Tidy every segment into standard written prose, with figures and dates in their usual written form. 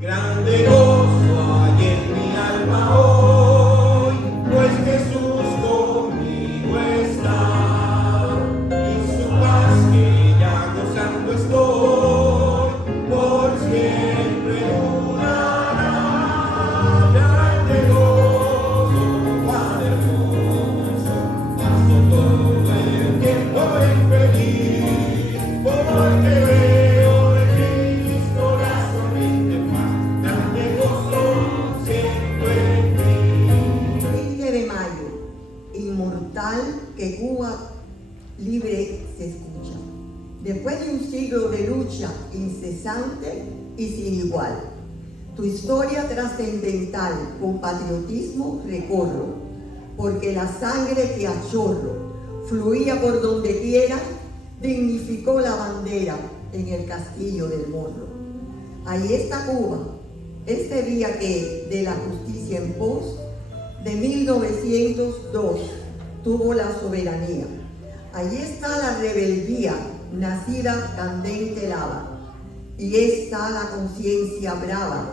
Grande gozo hay en mi alma hoy, pues Jesús conmigo está, y su paz que ya gozando estoy, por siempre durará. Grande gozo, Padre hermoso, paso todo el tiempo en feliz, porque veo de Cristo la sonrisa paz, grande gozo siento en mí. 15 de mayo, inmortal que Cuba libre se escucha. Después de un siglo de lucha incesante y sin igual, tu historia trascendental con patriotismo recorro, porque la sangre que a chorro fluía por donde quiera, dignificó la bandera en el castillo del Morro. Ahí está Cuba, este día que de la justicia en pos de 1902 tuvo la soberanía. Allí está la rebeldía nacida candente lava, y está la conciencia brava,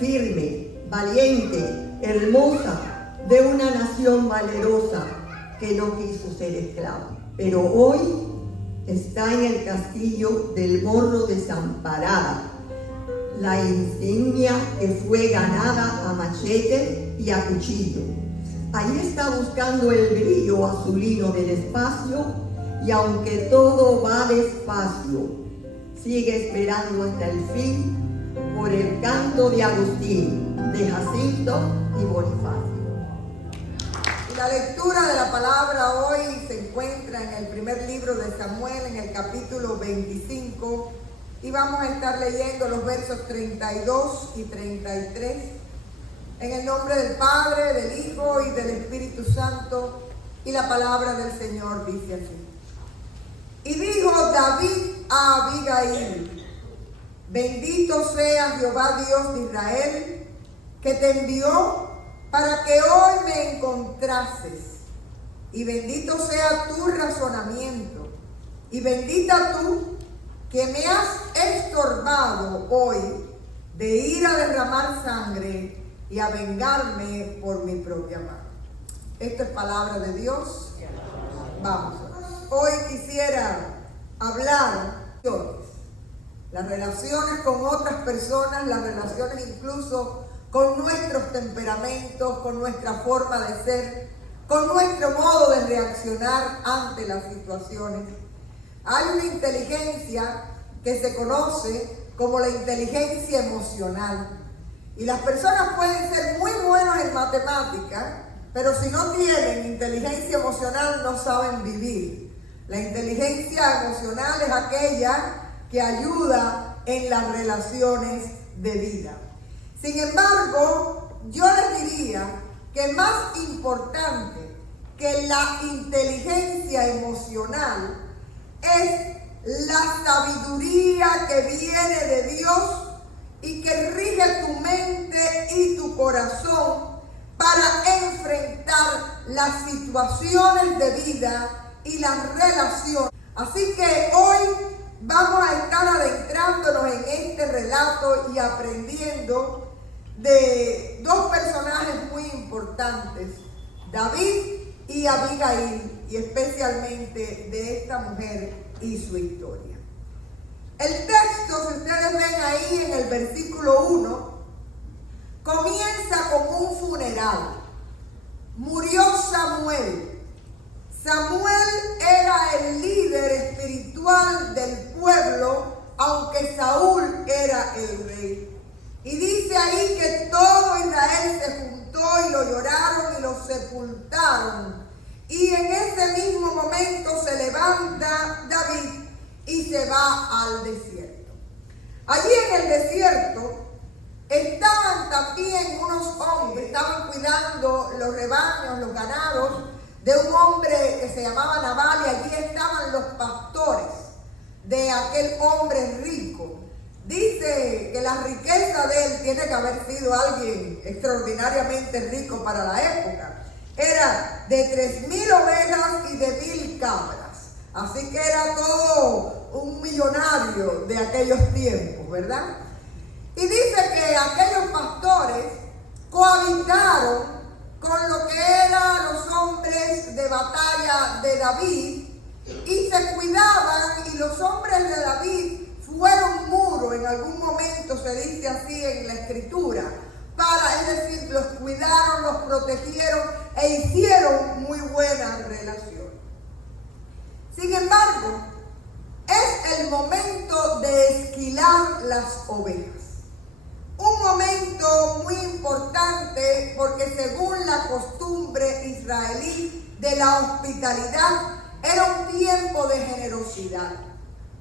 firme, valiente, hermosa, de una nación valerosa que no quiso ser esclava. Pero hoy está en el castillo del Morro desamparada, la insignia que fue ganada a machete y a cuchillo. Allí está buscando el brillo azulino del espacio, y aunque todo va despacio, sigue esperando hasta el fin por el canto de Agustín, de Jacinto y Bonifacio. Y la lectura de la palabra hoy se encuentra en el primer libro de Samuel, en el capítulo 25, y vamos a estar leyendo los versos 32 y 33. En el nombre del Padre, del Hijo y del Espíritu Santo, y la palabra del Señor dice así. Y dijo David a Abigail: bendito sea Jehová Dios de Israel, que te envió para que hoy me encontrases, y bendito sea tu razonamiento, y bendita tú que me has estorbado hoy de ir a derramar sangre y a vengarme por mi propia mano. Esta es palabra de Dios. Vamos. Hoy quisiera hablar de las relaciones con otras personas, las relaciones incluso con nuestros temperamentos, con nuestra forma de ser, con nuestro modo de reaccionar ante las situaciones. Hay una inteligencia que se conoce como la inteligencia emocional. Y las personas pueden ser muy buenos en matemáticas, pero si no tienen inteligencia emocional no saben vivir. La inteligencia emocional es aquella que ayuda en las relaciones de vida. Sin embargo, yo les diría que más importante que la inteligencia emocional es la sabiduría que viene de Dios y que rige tu mente y tu corazón para enfrentar las situaciones de vida y las relaciones. Así que hoy vamos a estar adentrándonos en este relato y aprendiendo de dos personajes muy importantes, David y Abigail, y especialmente de esta mujer y su historia. El texto, si ustedes ven ahí en el versículo 1, comienza con un funeral. Murió Samuel. Samuel era el líder espiritual del pueblo, aunque Saúl era el rey. Y dice ahí que todo Israel se juntó y lo lloraron y lo sepultaron. Y en ese mismo momento se levanta David y se va al desierto. Allí en el desierto estaban también unos hombres, estaban cuidando los rebaños, los ganados de un hombre que se llamaba Nabal, y allí estaban los pastores de aquel hombre rico. Dice que la riqueza de él tiene que haber sido alguien extraordinariamente rico para la época. Era de 3,000 ovejas y de 1,000 cabras. Así que era todo un millonario de aquellos tiempos, ¿verdad? Y dice que aquellos pastores cohabitaron con lo que eran los hombres de batalla de David y se cuidaban, y los hombres de David fueron muro, en algún momento se dice así en la escritura, es decir, los cuidaron, los protegieron e hicieron muy buena relación. Sin embargo, es el momento de esquilar las ovejas. Un momento muy importante porque según la costumbre israelí de la hospitalidad, era un tiempo de generosidad.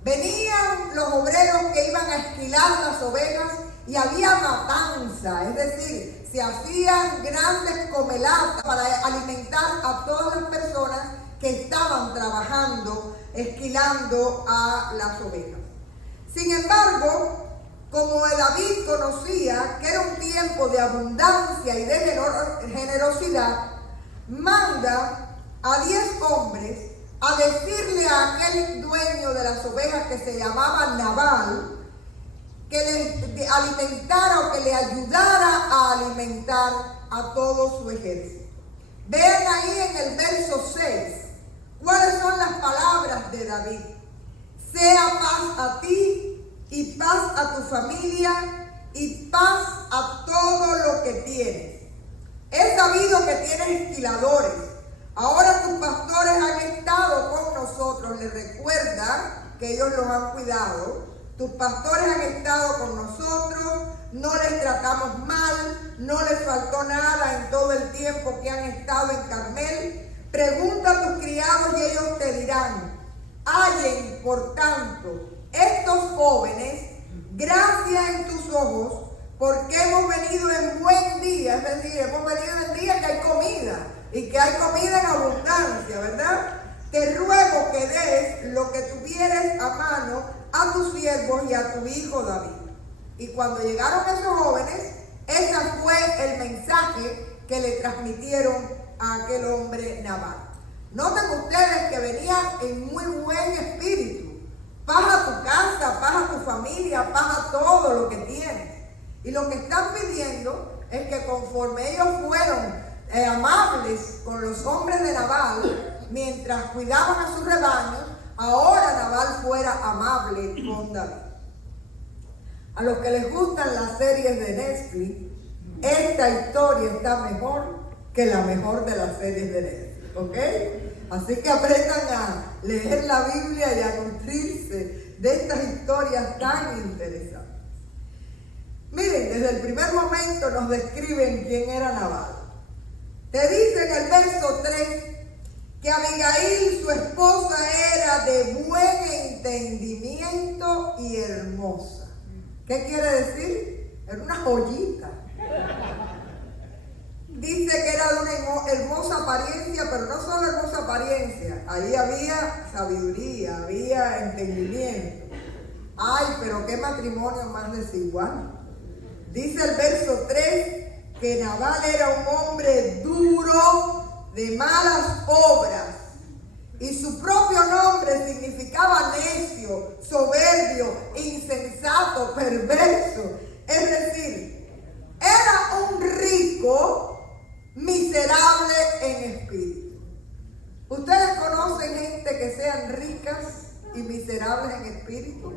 Venían los obreros que iban a esquilar las ovejas y había matanza, es decir, se hacían grandes comelatas para alimentar a todas las personas que estaban trabajando, esquilando a las ovejas. Sin embargo, como David conocía que era un tiempo de abundancia y de generosidad, manda a 10 hombres a decirle a aquel dueño de las ovejas que se llamaba Nabal, que le alimentara o que le ayudara a alimentar a todo su ejército. Vean ahí en el verso 6 cuáles son las palabras de David. Sea paz a ti y paz a tu familia y paz a todo lo que tienes. He sabido que tienes esquiladores. Ahora tus pastores han estado con nosotros. Les recuerda que ellos los han cuidado. Tus pastores han estado con nosotros, no les tratamos mal, no les faltó nada en todo el tiempo que han estado en Carmel. Pregunta a tus criados y ellos te dirán. Hallen, por tanto, estos jóvenes gracia en tus ojos, porque hemos venido en buen día, es decir, hemos venido en día que hay comida, y que hay comida en abundancia, ¿verdad? Te ruego que des lo que tuvieres a mano a tus siervos y a tu hijo David. Y cuando llegaron esos jóvenes, ese fue el mensaje que le transmitieron a aquel hombre Nabal. Noten ustedes que venían en muy buen espíritu. Paz a tu casa, paz a tu familia, paz a todo lo que tienes. Y lo que están pidiendo es que conforme ellos fueron amables con los hombres de Nabal, mientras cuidaban a sus rebaños, ahora Nabal fuera amable con David. A los que les gustan las series de Netflix, esta historia está mejor que la mejor de las series de Netflix, ¿ok? Así que aprendan a leer la Biblia y a nutrirse de estas historias tan interesantes. Miren, desde el primer momento nos describen quién era Nabal. Te dice en el verso 3 que Abigail, su esposa, era de buen entendimiento y hermosa. ¿Qué quiere decir? Era una joyita. Dice que era de una hermosa apariencia, pero no solo hermosa apariencia. Ahí había sabiduría, había entendimiento. Ay, pero qué matrimonio más desigual. Dice el verso 3 que Nabal era un hombre duro, de malas obras, y su propio nombre significaba necio, soberbio, insensato, perverso. Es decir, era un rico miserable en espíritu. ¿Ustedes conocen gente que sean ricas y miserables en espíritu?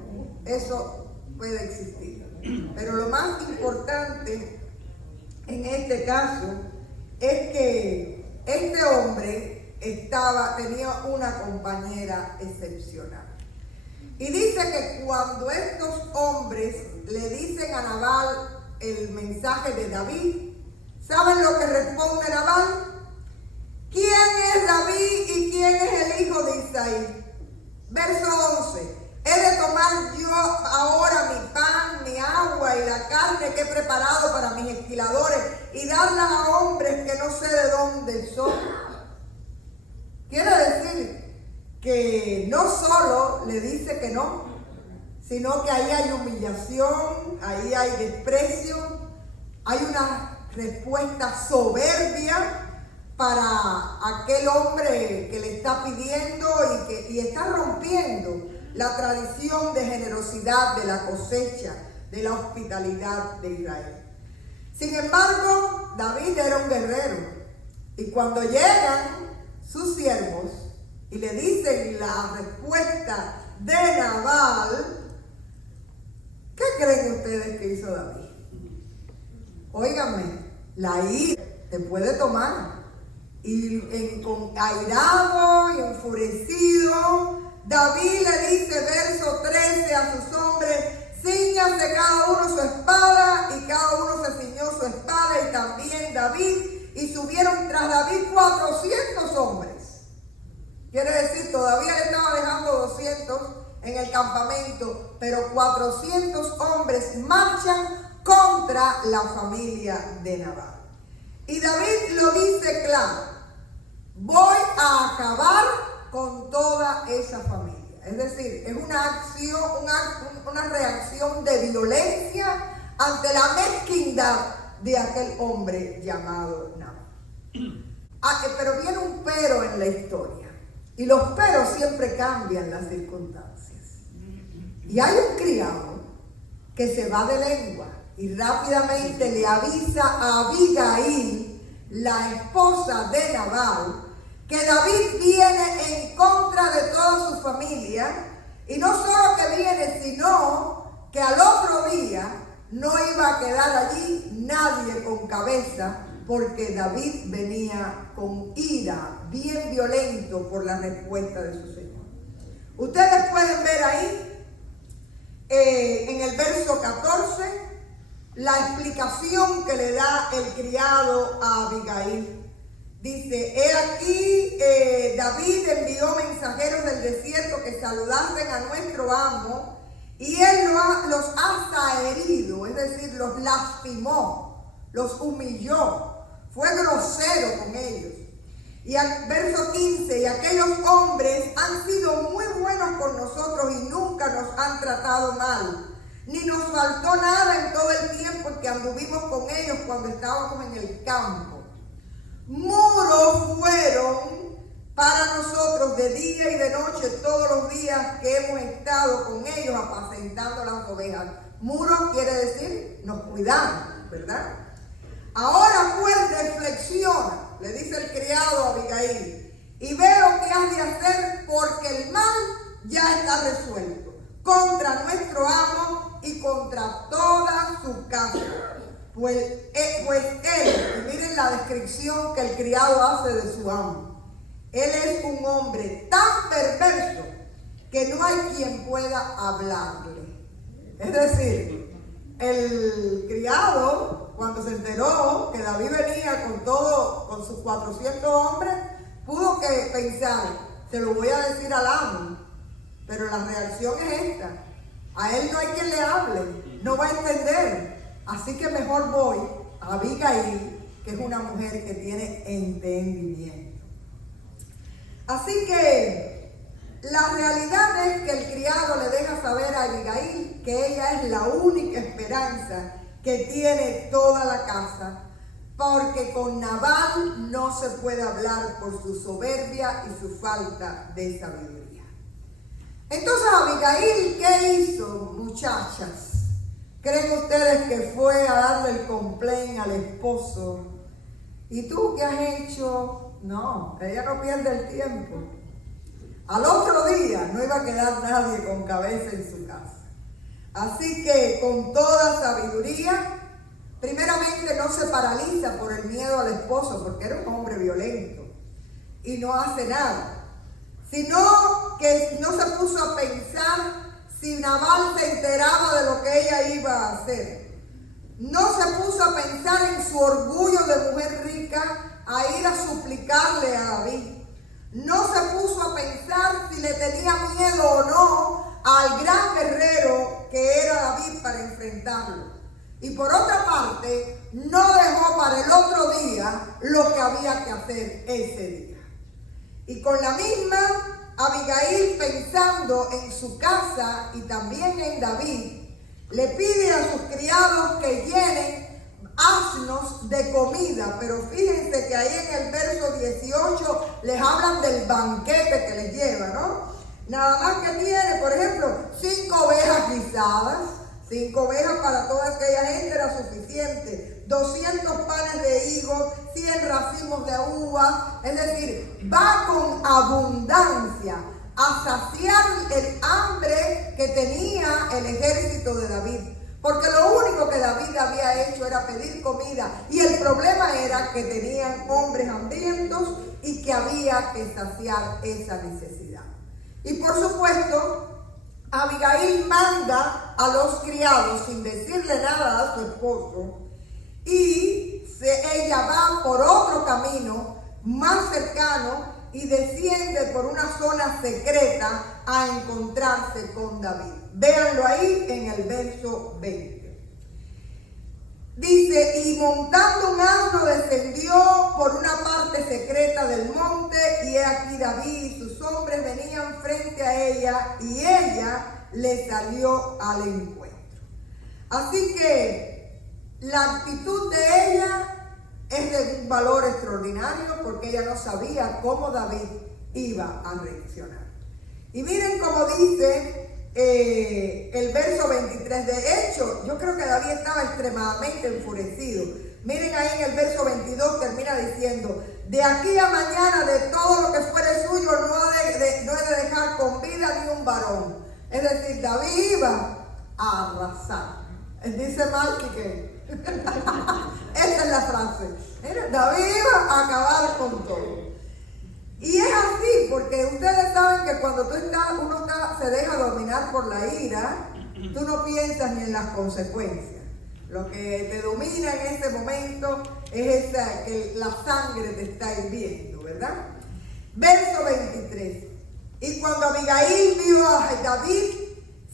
Eso puede existir. Pero lo más importante en este caso es que este hombre tenía una compañera excepcional. Y dice que cuando estos hombres le dicen a Nabal el mensaje de David, ¿saben lo que responde Nabal? ¿Quién es David y quién es el hijo de Isaí? Verso 11. He de tomar yo ahora mi pan, mi agua y la carne que he preparado para mis esquiladores y darla a hombres que no sé de dónde son. Quiere decir que no solo le dice que no, sino que ahí hay humillación, ahí hay desprecio, hay una respuesta soberbia para aquel hombre que le está pidiendo y está rompiendo la tradición de generosidad de la cosecha de la hospitalidad de Israel. Sin embargo, David era un guerrero, y cuando llegan sus siervos y le dicen la respuesta de Nabal, ¿qué creen ustedes que hizo David? Óiganme, la ira te puede tomar. Y airado y enfurecido, David le dice, verso 13, a sus hombres: cíñanse cada uno su espada, y cada uno se ciñó su espada, y también David, y subieron tras David 400 hombres. Quiere decir, todavía le estaba dejando 200 en el campamento, pero 400 hombres marchan contra la familia de Nabal. Y David lo dice claro: voy a acabar con toda esa familia. Es decir, es una acción, una reacción de violencia ante la mezquindad de aquel hombre llamado Nabal. Pero viene un pero en la historia. Y los peros siempre cambian las circunstancias. Y hay un criado que se va de lengua y rápidamente le avisa a Abigail, la esposa de Nabal, que David viene en contra de toda su familia, y no solo que viene, sino que al otro día no iba a quedar allí nadie con cabeza, porque David venía con ira, bien violento por la respuesta de su Señor. Ustedes pueden ver ahí, en el verso 14, la explicación que le da el criado a Abigail. Dice: he aquí, David envió mensajeros del desierto que saludasen a nuestro amo, y él los ha herido, es decir, los lastimó, los humilló, fue grosero con ellos. Y al verso 15: y aquellos hombres han sido muy buenos con nosotros y nunca nos han tratado mal, ni nos faltó nada en todo el tiempo que anduvimos con ellos cuando estábamos en el campo. Muros fueron para nosotros de día y de noche todos los días que hemos estado con ellos apacentando las ovejas. Muros quiere decir nos cuidamos, ¿verdad? Ahora pues reflexiona, le dice el criado a Abigail, y ve lo que has de hacer, porque el mal ya está resuelto contra nuestro amo y contra toda su casa. Pues él, y miren la descripción que el criado hace de su amo: él es un hombre tan perverso que no hay quien pueda hablarle. Es decir, el criado, cuando se enteró que David venía con sus 400 hombres, pudo que pensar: se lo voy a decir al amo. Pero la reacción es esta: a él no hay quien le hable, no va a entender. Así que mejor voy a Abigail, que es una mujer que tiene entendimiento. Así que la realidad es que el criado le deja saber a Abigail que ella es la única esperanza que tiene toda la casa, porque con Nabal no se puede hablar por su soberbia y su falta de sabiduría. Entonces Abigail, ¿qué hizo, muchachas? ¿Creen ustedes que fue a darle el complaint al esposo? ¿Y tú qué has hecho? No, ella no pierde el tiempo. Al otro día no iba a quedar nadie con cabeza en su casa. Así que con toda sabiduría, primeramente no se paraliza por el miedo al esposo, porque era un hombre violento y no hace nada, sino que no se puso a pensar si Nabal se enteraba de lo que ella iba a hacer. No se puso a pensar en su orgullo de mujer rica, a ir a suplicarle a David. No se puso a pensar si le tenía miedo o no al gran guerrero que era David para enfrentarlo. Y por otra parte, no dejó para el otro día lo que había que hacer ese día. Y con la misma Abigail, pensando en su casa y también en David, le pide a sus criados que llenen asnos de comida. Pero fíjense que ahí en el verso 18 les hablan del banquete que les lleva, ¿no? Nada más que tiene, por ejemplo, 5 ovejas guisadas, 5 ovejas para toda aquella gente era suficiente. 200 panes de higo, 100 racimos de uvas. Es decir, va con abundancia a saciar el hambre que tenía el ejército de David. Porque lo único que David había hecho era pedir comida. Y el problema era que tenían hombres hambrientos y que había que saciar esa necesidad. Y por supuesto, Abigail manda a los criados sin decirle nada a su esposo. Y ella va por otro camino más cercano y desciende por una zona secreta a encontrarse con David. Véanlo ahí en el verso 20. Dice, y montando un asno descendió por una parte secreta del monte, y he aquí David y sus hombres venían frente a ella, y ella le salió al encuentro. Así que la actitud de ella es de un valor extraordinario, porque ella no sabía cómo David iba a reaccionar. Y miren cómo dice el verso 23. De hecho, yo creo que David estaba extremadamente enfurecido. Miren ahí en el verso 22 termina diciendo, de aquí a mañana de todo lo que fuere suyo no he de dejar con vida ni un varón. Es decir, David iba a arrasar. Dice Marky que esta es la frase. Mira, David iba a acabar con todo. Y es así, porque ustedes saben que cuando uno se deja dominar por la ira, tú no piensas ni en las consecuencias. Lo que te domina en ese momento es que la sangre te está hirviendo, ¿verdad? Verso 23. Y cuando Abigail vio a David,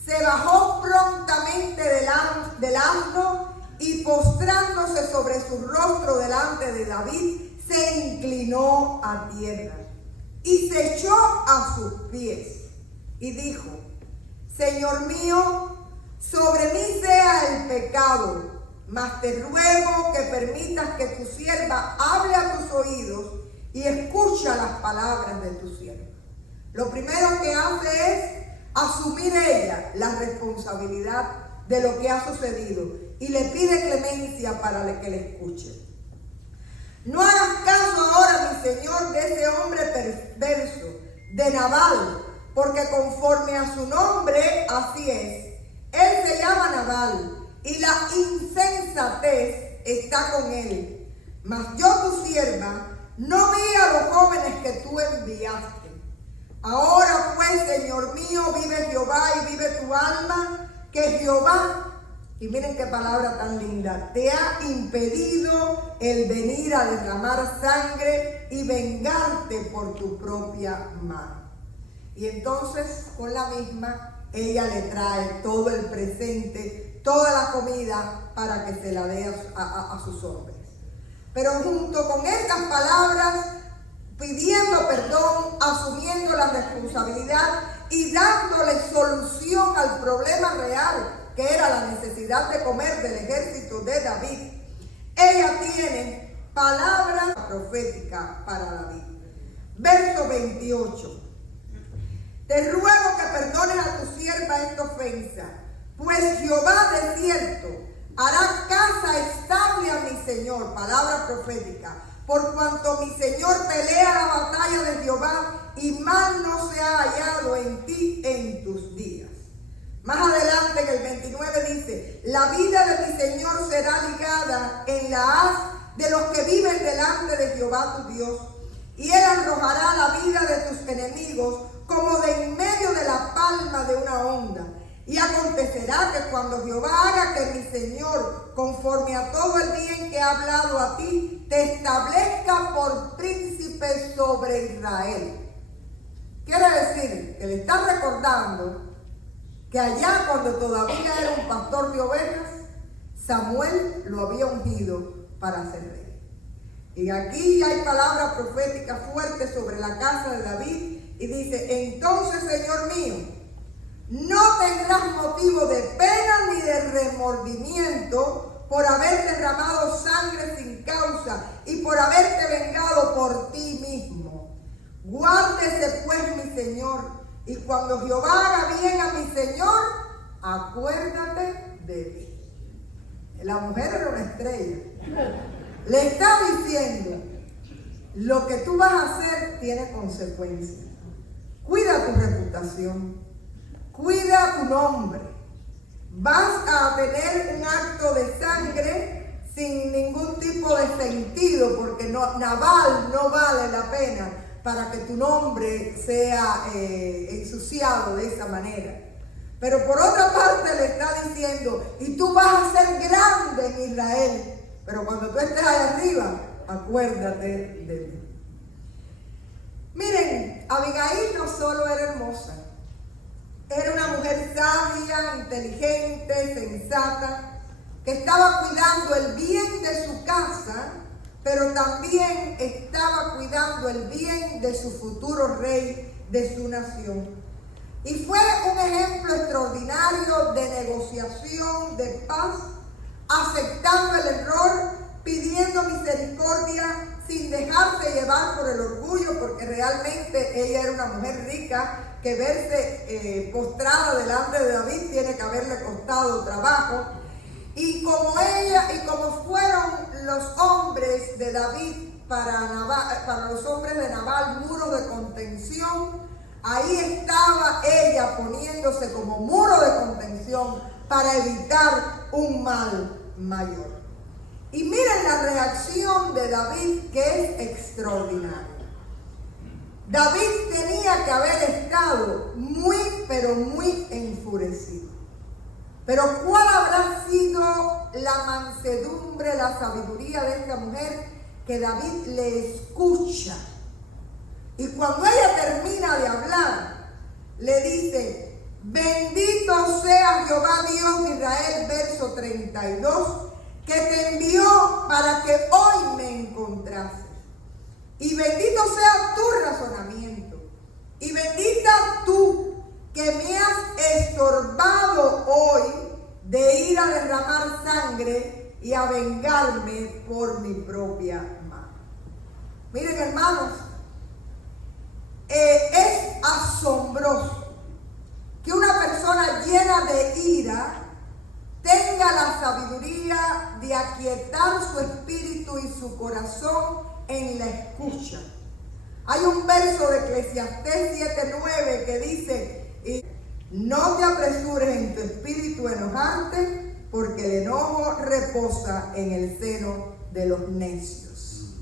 se bajó prontamente del asno y postrándose sobre su rostro delante de David, se inclinó a tierra y se echó a sus pies y dijo, Señor mío, sobre mí sea el pecado, mas te ruego que permitas que tu sierva hable a tus oídos y escucha las palabras de tu sierva. Lo primero que hace es asumir ella la responsabilidad de lo que ha sucedido y le pide clemencia para que le escuche. No hagas caso ahora, mi señor, de ese hombre perverso, de Nabal, porque conforme a su nombre, así es. Él se llama Nabal y la insensatez está con él. Mas yo, tu sierva, no vi a los jóvenes que tú enviaste. Ahora pues, Señor mío, vive Jehová y vive tu alma, que Jehová, y miren qué palabra tan linda, te ha impedido el venir a derramar sangre y vengarte por tu propia mano. Y entonces, con la misma, ella le trae todo el presente, toda la comida para que se la dé a sus hombres. Pero junto con estas palabras, pidiendo perdón, asumiendo la responsabilidad y dándole solución al problema real, que era la necesidad de comer del ejército de David, ella tiene palabra profética para David. Verso 28. Te ruego que perdones a tu sierva esta ofensa, pues Jehová de cierto hará casa estable a mi Señor, palabra profética, por cuanto mi Señor pelea la batalla de Jehová y mal no se ha hallado en ti en tus días. Más adelante en el 29 dice, la vida de mi Señor será ligada en la haz de los que viven delante de Jehová tu Dios, y él arrojará la vida de tus enemigos como de en medio de la palma de una onda. Y acontecerá que cuando Jehová haga que mi Señor, conforme a todo el bien que ha hablado a ti, te establezca por príncipe sobre Israel. Quiere decir que le está recordando que allá cuando todavía era un pastor de ovejas, Samuel lo había ungido para ser rey. Y aquí hay palabra profética fuerte sobre la casa de David y dice, entonces, Señor mío, no tendrás motivo de pena ni de remordimiento por haber derramado sangre sin causa y por haberte vengado por ti mismo. Guárdese pues mi Señor, y cuando Jehová haga bien a mi Señor, acuérdate de ti. La mujer era una estrella. Le está diciendo, lo que tú vas a hacer tiene consecuencias. Cuida tu reputación, cuida tu nombre. Vas a tener un acto de sangre sin ningún tipo de sentido, porque Nabal no vale la pena para que tu nombre sea ensuciado de esa manera. Pero por otra parte le está diciendo, y tú vas a ser grande en Israel, pero cuando tú estés allá arriba, acuérdate de mí. Miren, Abigail no solo era hermosa, era una mujer sabia, inteligente, sensata, que estaba cuidando el bien de su casa, pero también estaba cuidando el bien de su futuro rey, de su nación. Y fue un ejemplo extraordinario de negociación, de paz, aceptando el error, pidiendo misericordia, sin dejarse llevar por el orgullo, porque realmente ella era una mujer rica, que verse postrada delante de David tiene que haberle costado trabajo. Y como ella y como fueron los hombres de David para los hombres de Nabal muros de contención, ahí estaba ella poniéndose como muro de contención para evitar un mal mayor. Y miren la reacción de David, que es extraordinaria. David tenía que haber estado muy, pero muy enfurecido. Pero ¿cuál habrá sido la mansedumbre, la sabiduría de esta mujer? Que David le escucha. Y cuando ella termina de hablar, le dice, bendito sea Jehová Dios de Israel, verso 32, que te envió para que hoy me encontrases. Y bendito sea tu razonamiento. Y bendita tú que me has estorbado hoy de ir a derramar sangre y a vengarme por mi propia mano. Miren, hermanos, es asombroso que una persona llena de ira tenga la sabiduría de aquietar su espíritu y su corazón en la escucha. Hay un verso de Eclesiastés 7:9 que dice, no te apresures en tu espíritu a enojarte, porque el enojo reposa en el seno de los necios.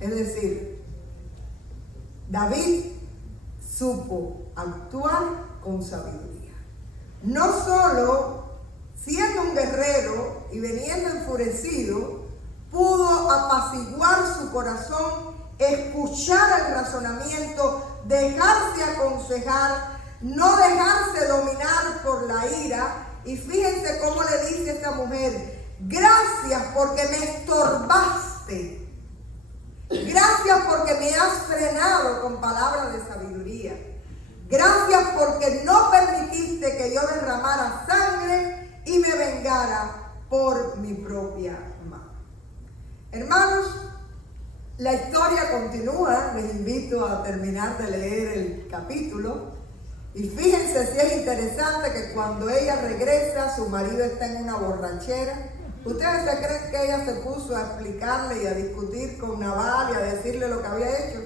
Es decir, David supo actuar con sabiduría. No solo siendo un guerrero y veniendo enfurecido, pudo apaciguar su corazón, escuchar el razonamiento, dejarse aconsejar, no dejarse dominar por la ira. Y fíjense cómo le dice a esta mujer, gracias porque me estorbaste. Gracias porque me has frenado con palabras de sabiduría. Gracias porque no permitiste que yo derramara sangre y me vengara por mi propia mano. Hermanos, la historia continúa. Les invito a terminar de leer el capítulo. Y fíjense si es interesante que cuando ella regresa, su marido está en una borrachera. ¿Ustedes se creen que ella se puso a explicarle y a discutir con Nabal y a decirle lo que había hecho?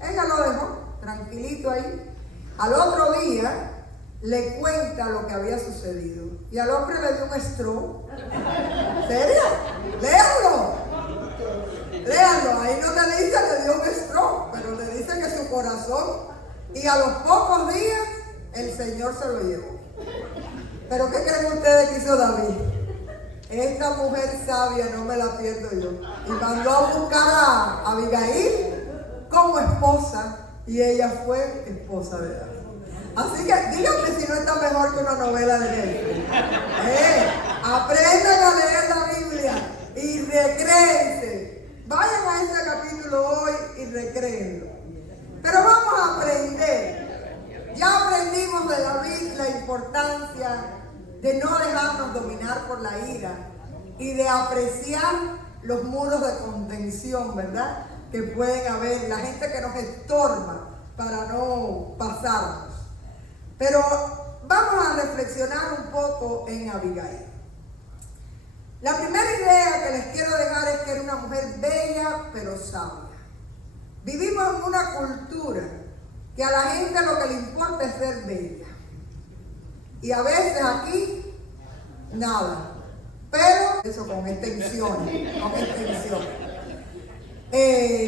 Ella lo dejó tranquilito ahí. Al otro día le cuenta lo que había sucedido. Y al hombre le dio un stroke. ¿Serio? ¡Léanlo! Léanlo. Ahí no te dice que le dio un stroke, pero te dice que su corazón. Y a los pocos días el Señor se lo llevó. ¿Pero qué creen ustedes que hizo David? Esta mujer sabia no me la pierdo yo. Y mandó a buscar a Abigail como esposa. Y ella fue esposa de David. Así que díganme si no está mejor que una novela de Netflix. Aprendan a leer la Biblia y recréense. Vayan a este capítulo hoy y recréenlo. Pero vamos a aprender. Ya aprendimos de David la importancia de no dejarnos dominar por la ira y de apreciar los muros de contención, ¿verdad? Que pueden haber, la gente que nos estorba para no pasarnos. Pero vamos a reflexionar un poco en Abigail. La primera idea que les quiero dejar es que era una mujer bella pero sabia. Vivimos en una cultura que a la gente lo que le importa es ser bella. Y a veces aquí, nada. Pero eso con extensión.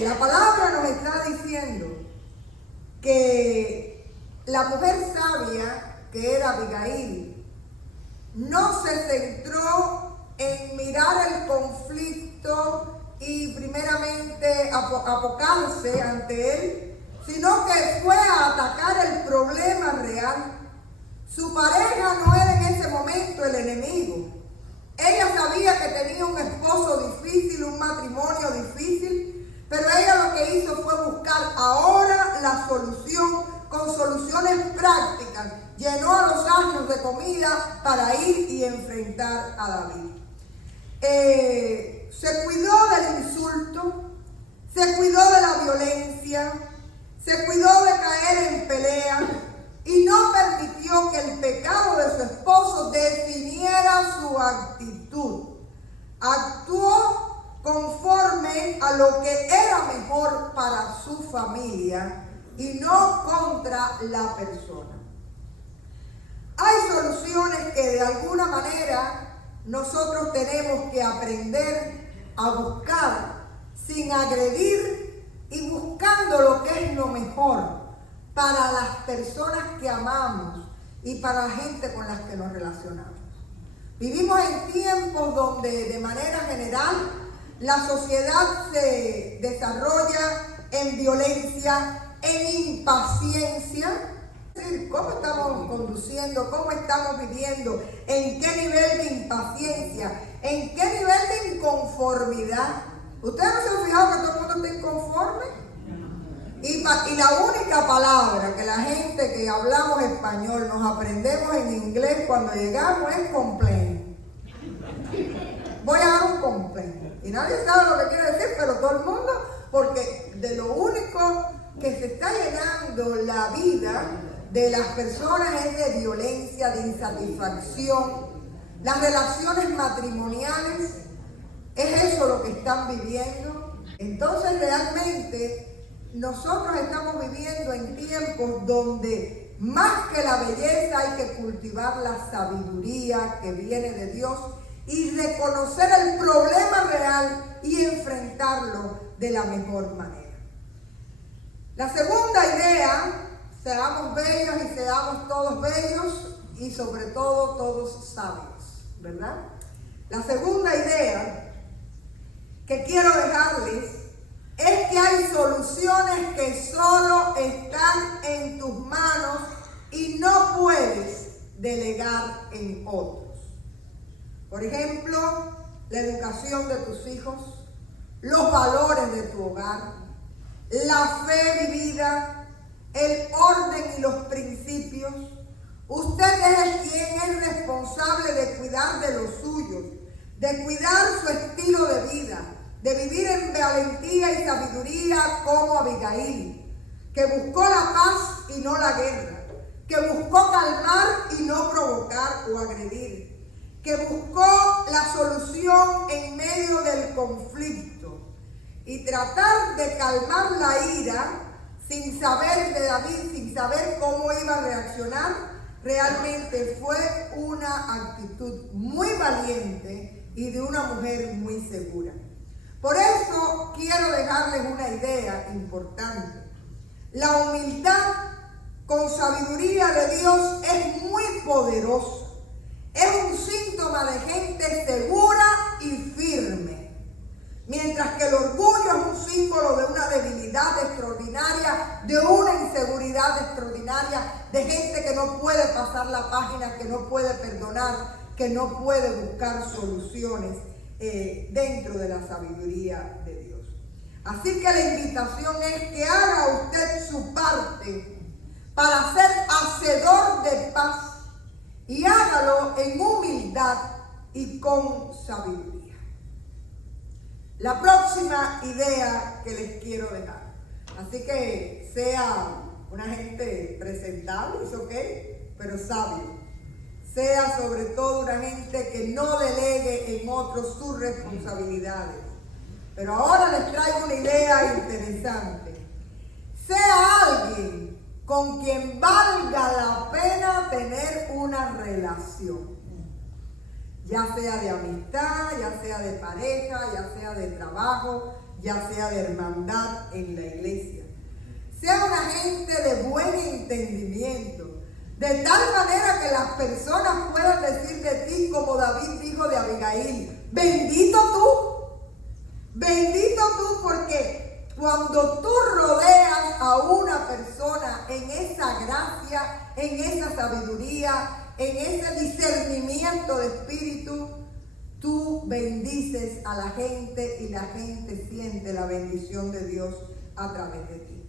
La palabra nos está diciendo que la mujer sabia, que era Abigail, no se centró en mirar el conflicto y primeramente abocarse ante él, sino que fue a atacar el problema real. Su pareja no era en ese momento el enemigo. Ella sabía que tenía un esposo difícil, un matrimonio difícil, pero ella lo que hizo fue buscar ahora la solución con soluciones prácticas. Llenó a los asnos de comida para ir y enfrentar a David. Se cuidó del insulto, se cuidó de la violencia, se cuidó de caer en pelea y no permitió que el pecado de su esposo definiera su actitud. Actuó conforme a lo que era mejor para su familia y no contra la persona. Hay soluciones que de alguna manera nosotros tenemos que aprender a buscar sin agredir y buscando lo que es lo mejor para las personas que amamos y para la gente con las que nos relacionamos. Vivimos en tiempos donde de manera general la sociedad se desarrolla en violencia, en impaciencia. Es decir, ¿cómo estamos conduciendo? ¿Cómo estamos viviendo? ¿En qué nivel de impaciencia? ¿En qué nivel de inconformidad? ¿Ustedes no se han fijado que todo el mundo está inconforme? Y la única palabra que la gente que hablamos español nos aprendemos en inglés cuando llegamos es complain. Voy a dar un complain. Y nadie sabe lo que quiere decir, pero todo el mundo, porque de lo único que se está llenando la vida de las personas es de violencia, de insatisfacción. Las relaciones matrimoniales, ¿es eso lo que están viviendo? Entonces realmente nosotros estamos viviendo en tiempos donde más que la belleza hay que cultivar la sabiduría que viene de Dios y reconocer el problema real y enfrentarlo de la mejor manera. La segunda idea, seamos bellos y seamos todos bellos y sobre todo todos sabios, ¿verdad? La segunda idea que quiero dejarles es que hay soluciones que solo están en tus manos y no puedes delegar en otros. Por ejemplo, la educación de tus hijos, los valores de tu hogar, la fe vivida, el orden y los principios. Usted es quien es responsable de cuidar de los suyos, de cuidar su estilo de vida, de vivir en valentía y sabiduría como Abigail, que buscó la paz y no la guerra, que buscó calmar y no provocar o agredir, que buscó la solución en medio del conflicto y tratar de calmar la ira sin saber de David, sin saber cómo iba a reaccionar. Realmente fue una actitud muy valiente y de una mujer muy segura. Por eso quiero dejarles una idea importante. La humildad con sabiduría de Dios es muy poderosa. Es un síntoma de gente segura y firme. Mientras que el orgullo es un símbolo de una debilidad extraordinaria, de una inseguridad extraordinaria, de gente que no puede pasar la página, que no puede perdonar, que no puede buscar soluciones dentro de la sabiduría de Dios. Así que la invitación es que haga usted su parte para ser hacedor de paz y hágalo en humildad y con sabiduría. La próxima idea que les quiero dejar, así que sea una gente presentable, es ok, pero sabio. sea sobre todo una gente que no delegue en otros sus responsabilidades. Pero ahora les traigo una idea interesante. Sea alguien con quien valga la pena tener una relación, ya sea de amistad, ya sea de pareja, ya sea de trabajo, ya sea de hermandad en la iglesia. Sea una gente de buen entendimiento, de tal manera que las personas puedan decir de ti como David dijo de Abigail: bendito tú, porque cuando tú rodeas a una persona en esa gracia, en esa sabiduría, en ese discernimiento de espíritu, tú bendices a la gente y la gente siente la bendición de Dios a través de ti.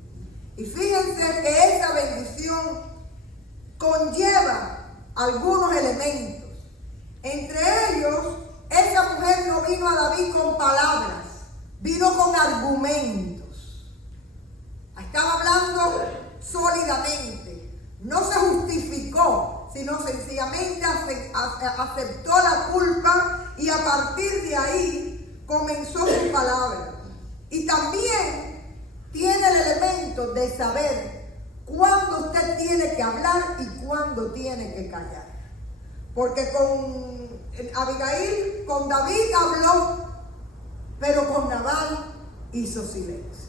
Y fíjense que esa bendición conlleva algunos elementos. Entre ellos, esa mujer no vino a David con palabras, vino con argumentos. Estaba hablando sólidamente, no se justificó, sino sencillamente aceptó la culpa y a partir de ahí comenzó su palabra. Y también tiene el elemento de saber cuándo usted tiene que hablar y cuándo tiene que callar. Porque con Abigail, con David habló, pero con Nabal hizo silencio.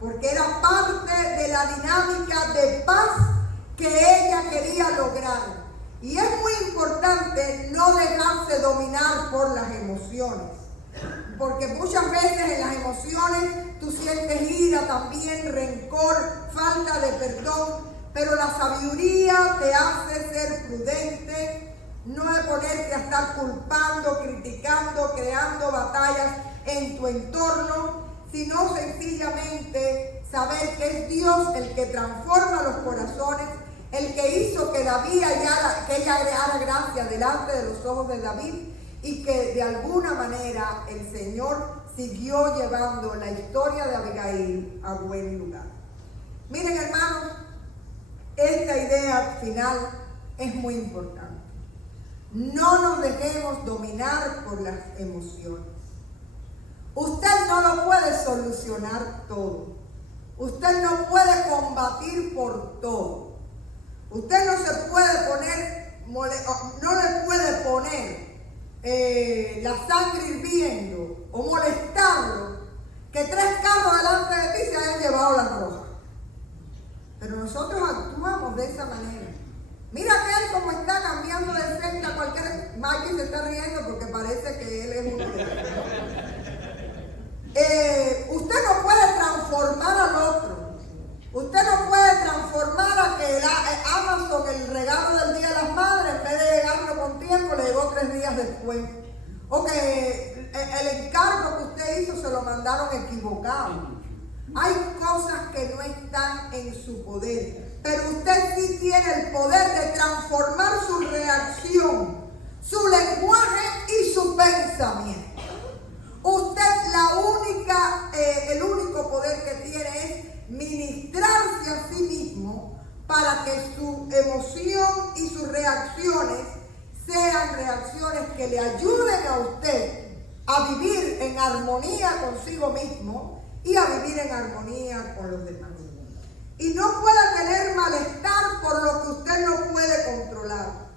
Porque era parte de la dinámica de paz que ella quería lograr. Y es muy importante no dejarse dominar por las emociones. Porque muchas veces en las emociones tú sientes ira también, rencor, falta de perdón. Pero la sabiduría te hace ser prudente, no de ponerte a estar culpando, criticando, creando batallas en tu entorno, sino sencillamente saber que es Dios el que transforma los corazones, el que hizo que David hallara gracia delante de los ojos de David y que de alguna manera el Señor siguió llevando la historia de Abigail a buen lugar. Miren, hermanos, esta idea final es muy importante. No nos dejemos dominar por las emociones. Usted no lo puede solucionar todo. Usted no puede combatir por todo. Usted no se puede poner, no le puede poner la sangre hirviendo o molestarlo que 3 carros delante de ti se hayan llevado la roja. Pero nosotros actuamos de esa manera. Mira que él como está cambiando de senda cualquier... Mikey se está riendo porque parece que él es uno de ellos. Usted no puede transformar al otro. Usted no puede transformar a que Amazon, el regalo del Día de las Madres, en vez de llegarlo con tiempo, le llegó 3 días después. O que el encargo que usted hizo se lo mandaron equivocado. Hay cosas que no están en su poder, pero usted sí tiene el poder de transformar su reacción, su lenguaje y su pensamiento. Usted el único poder que tiene es ministrarse a sí mismo para que su emoción y sus reacciones sean reacciones que le ayuden a usted a vivir en armonía consigo mismo y a vivir en armonía con los demás. Y no puede tener malestar por lo que usted no puede controlar.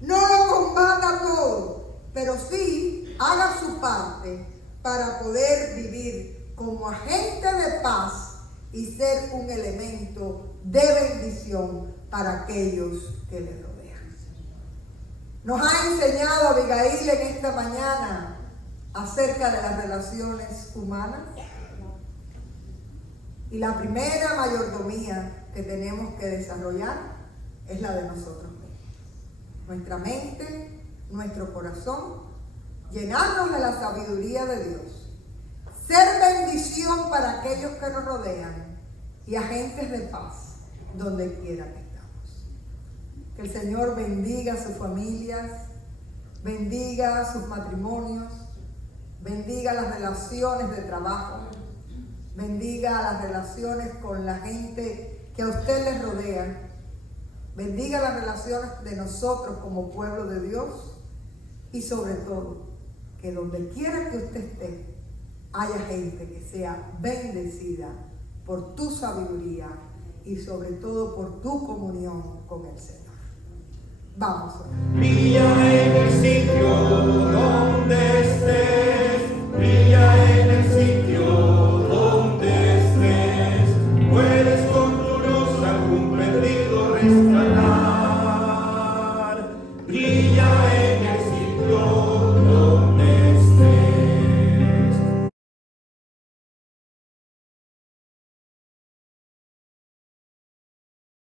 No lo combata todo, pero sí haga su parte para poder vivir como agente de paz y ser un elemento de bendición para aquellos que le rodean. Nos ha enseñado Abigail en esta mañana acerca de las relaciones humanas. Y la primera mayordomía que tenemos que desarrollar es la de nosotros mismos. Nuestra mente, nuestro corazón, llenarnos de la sabiduría de Dios, ser bendición para aquellos que nos rodean y agentes de paz donde quiera que estamos. Que el Señor bendiga a sus familias, bendiga sus matrimonios, bendiga las relaciones de trabajo, bendiga las relaciones con la gente que a usted les rodea bendiga las relaciones de nosotros como pueblo de Dios y sobre todo que donde quiera que usted esté haya gente que sea bendecida por tu sabiduría y sobre todo por tu comunión con el Señor. Vamos. Brilla en el sitio donde